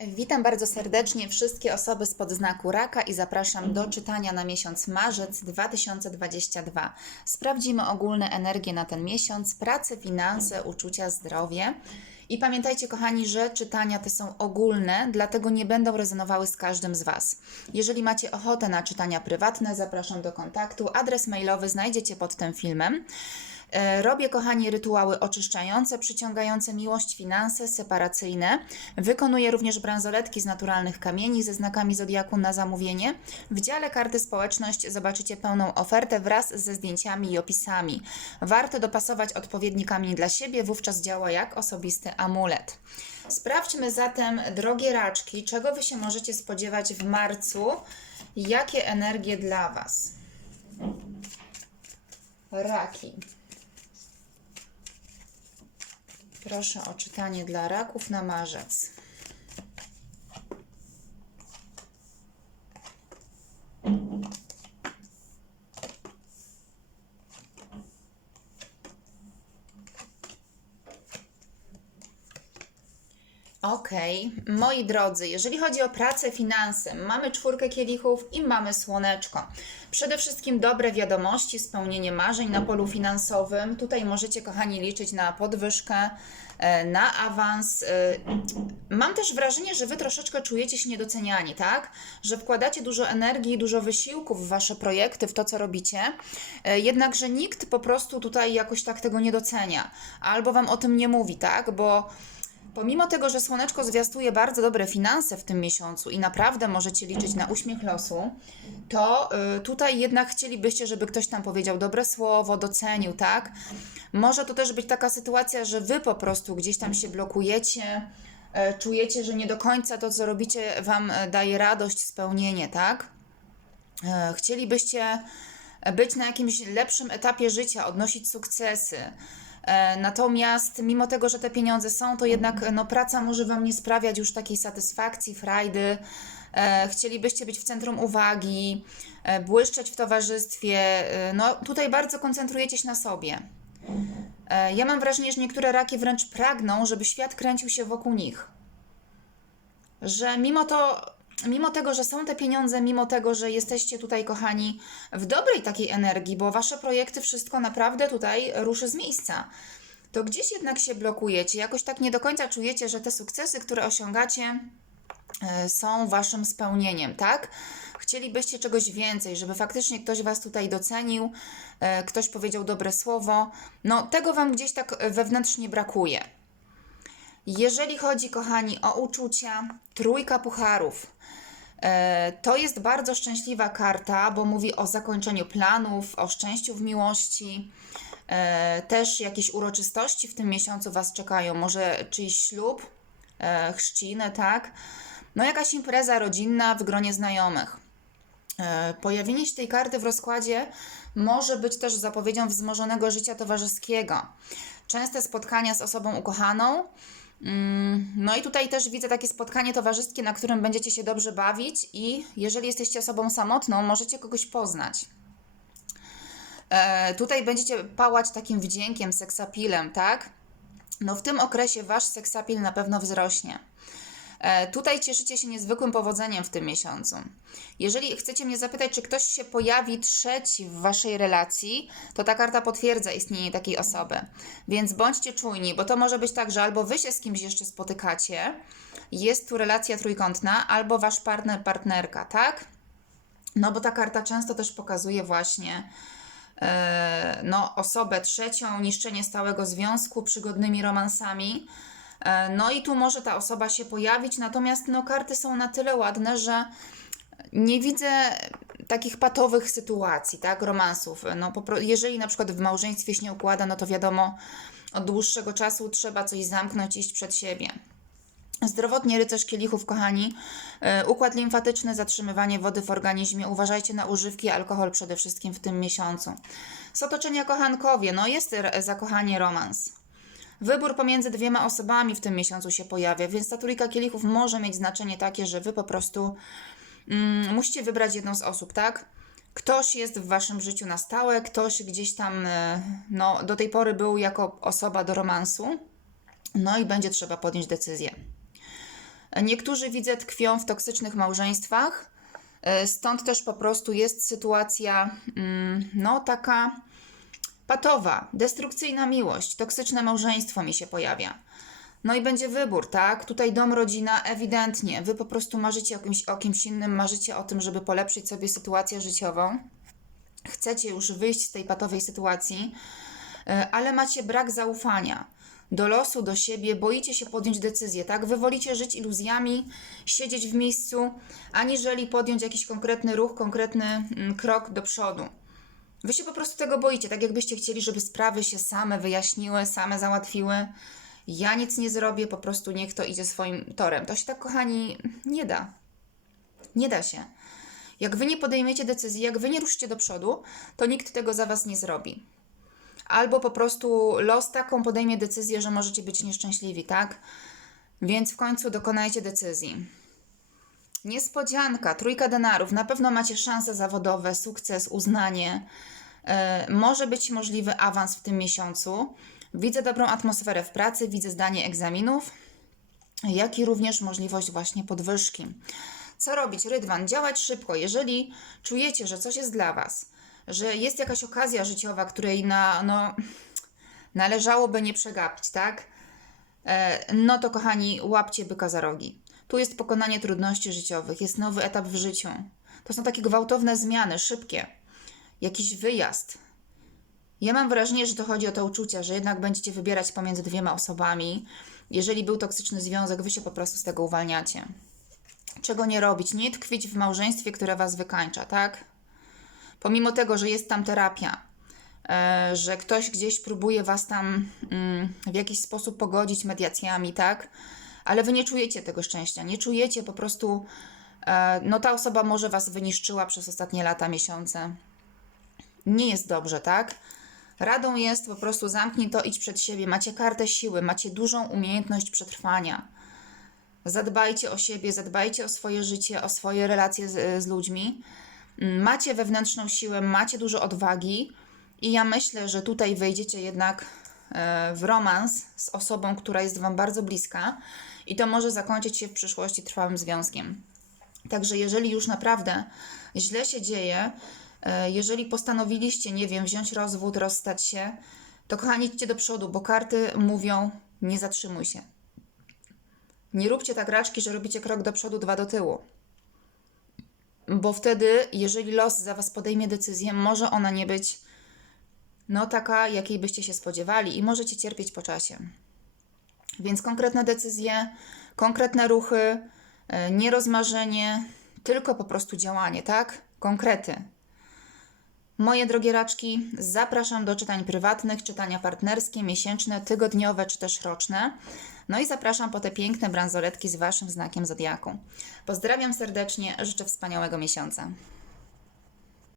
Witam bardzo serdecznie wszystkie osoby spod znaku raka i zapraszam do czytania na miesiąc marzec 2022. Sprawdzimy ogólne energie na ten miesiąc, pracę, finanse, uczucia, zdrowie. I pamiętajcie, kochani, że czytania te są ogólne, dlatego nie będą rezonowały z każdym z Was. Jeżeli macie ochotę na czytania prywatne, zapraszam do kontaktu. Adres mailowy znajdziecie pod tym filmem. E, Robię, kochani, rytuały oczyszczające, przyciągające miłość, finanse, separacyjne. Wykonuję również bransoletki z naturalnych kamieni ze znakami zodiaku na zamówienie. W dziale karty społeczność zobaczycie pełną ofertę wraz ze zdjęciami i opisami. Warto dopasować odpowiedni kamień dla siebie, wówczas działa jak osobisty amulet. Sprawdźmy zatem, drogie raczki, czego Wy się możecie spodziewać w marcu, jakie energie dla Was. Raki. Proszę o czytanie dla raków na marzec. Okej, moi drodzy, jeżeli chodzi o pracę, finanse, mamy czwórkę kielichów i mamy słoneczko. Przede wszystkim dobre wiadomości, spełnienie marzeń na polu finansowym. Tutaj możecie, kochani, liczyć na podwyżkę, e, na awans. E, Mam też wrażenie, że Wy troszeczkę czujecie się niedoceniani, tak? Że wkładacie dużo energii, dużo wysiłku w Wasze projekty, w to, co robicie, e, jednakże nikt po prostu tutaj jakoś tak tego nie docenia, albo Wam o tym nie mówi, tak? Bo Pomimo tego, że Słoneczko zwiastuje bardzo dobre finanse w tym miesiącu i naprawdę możecie liczyć na uśmiech losu, to y, tutaj jednak chcielibyście, żeby ktoś tam powiedział dobre słowo, docenił, tak? Może to też być taka sytuacja, że wy po prostu gdzieś tam się blokujecie, y, czujecie, że nie do końca to, co robicie, wam y, daje radość, spełnienie, tak? Y, Chcielibyście być na jakimś lepszym etapie życia, odnosić sukcesy. E, Natomiast mimo tego, że te pieniądze są, to jednak no, praca może Wam nie sprawiać już takiej satysfakcji, frajdy. E, Chcielibyście być w centrum uwagi, e, błyszczeć w towarzystwie. No, tutaj bardzo koncentrujecie się na sobie. Ja mam wrażenie, że niektóre raki wręcz pragną, żeby świat kręcił się wokół nich. Że mimo to, mimo tego, że są te pieniądze, mimo tego, że jesteście tutaj, kochani, w dobrej takiej energii, bo wasze projekty, wszystko naprawdę tutaj ruszy z miejsca, to gdzieś jednak się blokujecie, jakoś tak nie do końca czujecie, że te sukcesy, które osiągacie, e, są waszym spełnieniem, tak? Chcielibyście czegoś więcej, żeby faktycznie ktoś was tutaj docenił, e, ktoś powiedział dobre słowo. No, tego wam gdzieś tak wewnętrznie brakuje. Jeżeli chodzi, kochani, o uczucia, trójka pucharów. E, To jest bardzo szczęśliwa karta, bo mówi o zakończeniu planów, o szczęściu w miłości. E, Też jakieś uroczystości w tym miesiącu Was czekają. Może czyjś ślub, e, chrzciny, tak? No jakaś impreza rodzinna w gronie znajomych. Pojawienie się tej karty w rozkładzie może być też zapowiedzią wzmożonego życia towarzyskiego. Częste spotkania z osobą ukochaną. Mm, No i tutaj też widzę takie spotkanie towarzyskie, na którym będziecie się dobrze bawić i jeżeli jesteście osobą samotną, możecie kogoś poznać. E, Tutaj będziecie pałać takim wdziękiem, seksapilem, tak? No w tym okresie wasz seksapil na pewno wzrośnie. E, Tutaj cieszycie się niezwykłym powodzeniem w tym miesiącu. Jeżeli chcecie mnie zapytać, czy ktoś się pojawi trzeci w waszej relacji, to ta karta potwierdza istnienie takiej osoby. Więc bądźcie czujni, bo to może być tak, że albo wy się z kimś jeszcze spotykacie, jest tu relacja trójkątna, albo wasz partner, partnerka, tak? No bo ta karta często też pokazuje właśnie e, no, osobę trzecią, niszczenie stałego związku, przygodnymi romansami. E, No i tu może ta osoba się pojawić, natomiast no, karty są na tyle ładne, że nie widzę takich patowych sytuacji, tak, romansów. No, jeżeli na przykład w małżeństwie się nie układa, no to wiadomo, od dłuższego czasu trzeba coś zamknąć, iść przed siebie. Zdrowotnie rycerz kielichów, kochani. E, Układ limfatyczny, zatrzymywanie wody w organizmie. Uważajcie na używki, alkohol przede wszystkim w tym miesiącu. Z otoczenia kochankowie, no jest zakochanie, romans. Wybór pomiędzy dwiema osobami w tym miesiącu się pojawia, więc ta trójka kielichów może mieć znaczenie takie, że wy po prostu mm, musicie wybrać jedną z osób, tak? Ktoś jest w waszym życiu na stałe, ktoś gdzieś tam e, no, do tej pory był jako osoba do romansu, no i będzie trzeba podjąć decyzję. Niektórzy widzę tkwią w toksycznych małżeństwach, e, stąd też po prostu jest sytuacja, mm, no taka patowa, destrukcyjna miłość, toksyczne małżeństwo mi się pojawia. No i będzie wybór, tak? Tutaj dom, rodzina, ewidentnie. Wy po prostu marzycie o kimś, o kimś innym, marzycie o tym, żeby polepszyć sobie sytuację życiową. Chcecie już wyjść z tej patowej sytuacji, e, ale macie brak zaufania do losu, do siebie, boicie się podjąć decyzję, tak? Wy wolicie żyć iluzjami, siedzieć w miejscu, aniżeli podjąć jakiś konkretny ruch, konkretny mm, krok do przodu. Wy się po prostu tego boicie, tak jakbyście chcieli, żeby sprawy się same wyjaśniły, same załatwiły. Ja nic nie zrobię, po prostu niech to idzie swoim torem. To się tak, kochani, nie da. Nie da się. Jak wy nie podejmiecie decyzji, jak wy nie ruszycie do przodu, to nikt tego za was nie zrobi. Albo po prostu los taką podejmie decyzję, że możecie być nieszczęśliwi, tak? Więc w końcu dokonajcie decyzji. Niespodzianka, trójka denarów. Na pewno macie szanse zawodowe, sukces, uznanie. E, może być możliwy awans w tym miesiącu. Widzę dobrą atmosferę w pracy, widzę zdanie egzaminów, jak i również możliwość właśnie podwyżki. Co robić? Rydwan, działać szybko. Jeżeli czujecie, że coś jest dla Was, że jest jakaś okazja życiowa, której na, no, należałoby nie przegapić, tak? E, No to kochani, łapcie byka za rogi. Tu jest pokonanie trudności życiowych, jest nowy etap w życiu. To są takie gwałtowne zmiany, szybkie. Jakiś wyjazd. Ja mam wrażenie, że to chodzi o to uczucie, że jednak będziecie wybierać pomiędzy dwiema osobami. Jeżeli był toksyczny związek, wy się po prostu z tego uwalniacie. Czego nie robić? Nie tkwić w małżeństwie, które was wykańcza, tak? Pomimo tego, że jest tam terapia, e, że ktoś gdzieś próbuje was tam mm, w jakiś sposób pogodzić mediacjami, tak? Ale wy nie czujecie tego szczęścia, nie czujecie po prostu, e, no ta osoba może was wyniszczyła przez ostatnie lata, miesiące. Nie jest dobrze, tak? Radą jest po prostu zamknij to, idź przed siebie. Macie kartę siły, macie dużą umiejętność przetrwania. Zadbajcie o siebie, zadbajcie o swoje życie, o swoje relacje z, z ludźmi. Macie wewnętrzną siłę, macie dużo odwagi i ja myślę, że tutaj wejdziecie jednak e, w romans z osobą, która jest Wam bardzo bliska i to może zakończyć się w przyszłości trwałym związkiem. Także jeżeli już naprawdę źle się dzieje, jeżeli postanowiliście, nie wiem, wziąć rozwód, rozstać się, to kochani, idźcie do przodu, bo karty mówią, nie zatrzymuj się. Nie róbcie tak raczki, że robicie krok do przodu, dwa do tyłu. Bo wtedy, jeżeli los za was podejmie decyzję, może ona nie być no taka, jakiej byście się spodziewali i możecie cierpieć po czasie. Więc konkretne decyzje, konkretne ruchy, e, nie rozmarzenie, tylko po prostu działanie, tak? Konkrety. Moje drogie raczki, zapraszam do czytań prywatnych, czytania partnerskie, miesięczne, tygodniowe czy też roczne. No i zapraszam po te piękne bransoletki z Waszym znakiem zodiaku. Pozdrawiam serdecznie, życzę wspaniałego miesiąca.